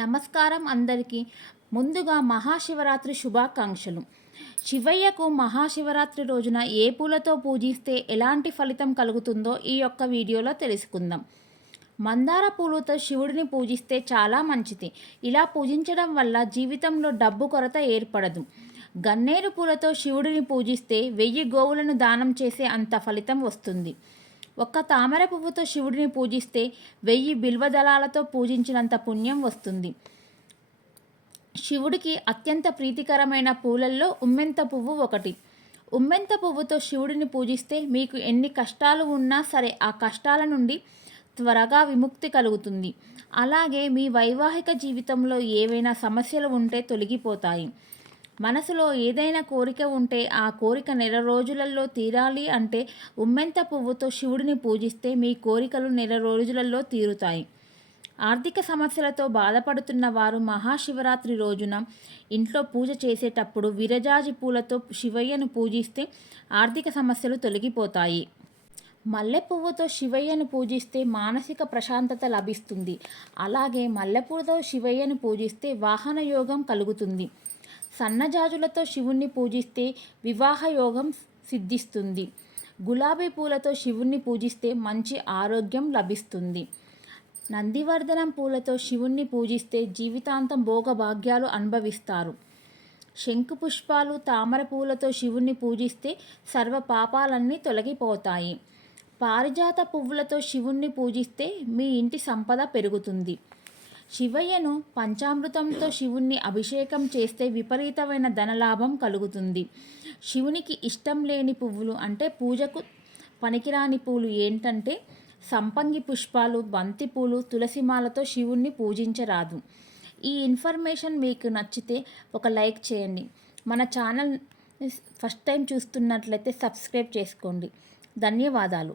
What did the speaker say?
నమస్కారం అందరికీ. ముందుగా మహాశివరాత్రి శుభాకాంక్షలు. శివయ్యకు మహాశివరాత్రి రోజున ఏ పూలతో పూజిస్తే ఎలాంటి ఫలితం కలుగుతుందో ఈ యొక్క వీడియోలో తెలుసుకుందాం. మందార పూలతో శివుడిని పూజిస్తే చాలా మంచిది. ఇలా పూజించడం వల్ల జీవితంలో డబ్బు కొరత ఏర్పడదు. గన్నేరు పూలతో శివుడిని పూజిస్తే వెయ్యి గోవులను దానం చేసే అంత ఫలితం వస్తుంది. ఒక్క తామర పువ్వుతో శివుడిని పూజిస్తే వెయ్యి బిల్వదళాలతో పూజించినంత పుణ్యం వస్తుంది. శివుడికి అత్యంత ప్రీతికరమైన పూలల్లో ఉమ్మెంత పువ్వు ఒకటి. ఉమ్మెంత పువ్వుతో శివుడిని పూజిస్తే మీకు ఎన్ని కష్టాలు ఉన్నా సరే ఆ కష్టాల నుండి త్వరగా విముక్తి కలుగుతుంది. అలాగే మీ వైవాహిక జీవితంలో ఏవైనా సమస్యలు ఉంటే తొలగిపోతాయి. మనసులో ఏదైనా కోరిక ఉంటే ఆ కోరిక నెల రోజులలో తీరాలి అంటే ఉమ్మెంత పువ్వుతో శివుడిని పూజిస్తే మీ కోరికలు నెల రోజులలో తీరుతాయి. ఆర్థిక సమస్యలతో బాధపడుతున్న వారు మహాశివరాత్రి రోజున ఇంట్లో పూజ చేసేటప్పుడు విరజాజి పూలతో శివయ్యను పూజిస్తే ఆర్థిక సమస్యలు తొలగిపోతాయి. మల్లె పువ్వుతో శివయ్యను పూజిస్తే మానసిక ప్రశాంతత లభిస్తుంది. అలాగే మల్లెపూలతో శివయ్యను పూజిస్తే వాహన యోగం కలుగుతుంది. సన్నజాజులతో శివుణ్ణి పూజిస్తే వివాహ యోగం సిద్ధిస్తుంది. గులాబీ పూలతో శివుణ్ణి పూజిస్తే మంచి ఆరోగ్యం లభిస్తుంది. నందివర్ధనం పూలతో శివుణ్ణి పూజిస్తే జీవితాంతం భోగభాగ్యాలు అనుభవిస్తారు. శంకు పుష్పాలు తామర పూలతో శివుణ్ణి పూజిస్తే సర్వ పాపాలన్నీ తొలగిపోతాయి. పారిజాత పువ్వులతో శివుణ్ణి పూజిస్తే మీ ఇంటి సంపద పెరుగుతుంది. శివయ్యను పంచామృతంతో శివుణ్ణి అభిషేకం చేస్తే విపరీతమైన ధనలాభం కలుగుతుంది. శివునికి ఇష్టం లేని పువ్వులు అంటే పూజకు పనికిరాని పూలు ఏంటంటే సంపంగి పుష్పాలు బంతి పూలు తులసిమాలతో శివుణ్ణి పూజించరాదు. ఈ ఇన్ఫర్మేషన్ మీకు నచ్చితే ఒక లైక్ చేయండి. మన ఛానల్ ఫస్ట్ టైం చూస్తున్నట్లయితే సబ్స్క్రైబ్ చేసుకోండి. ధన్యవాదాలు.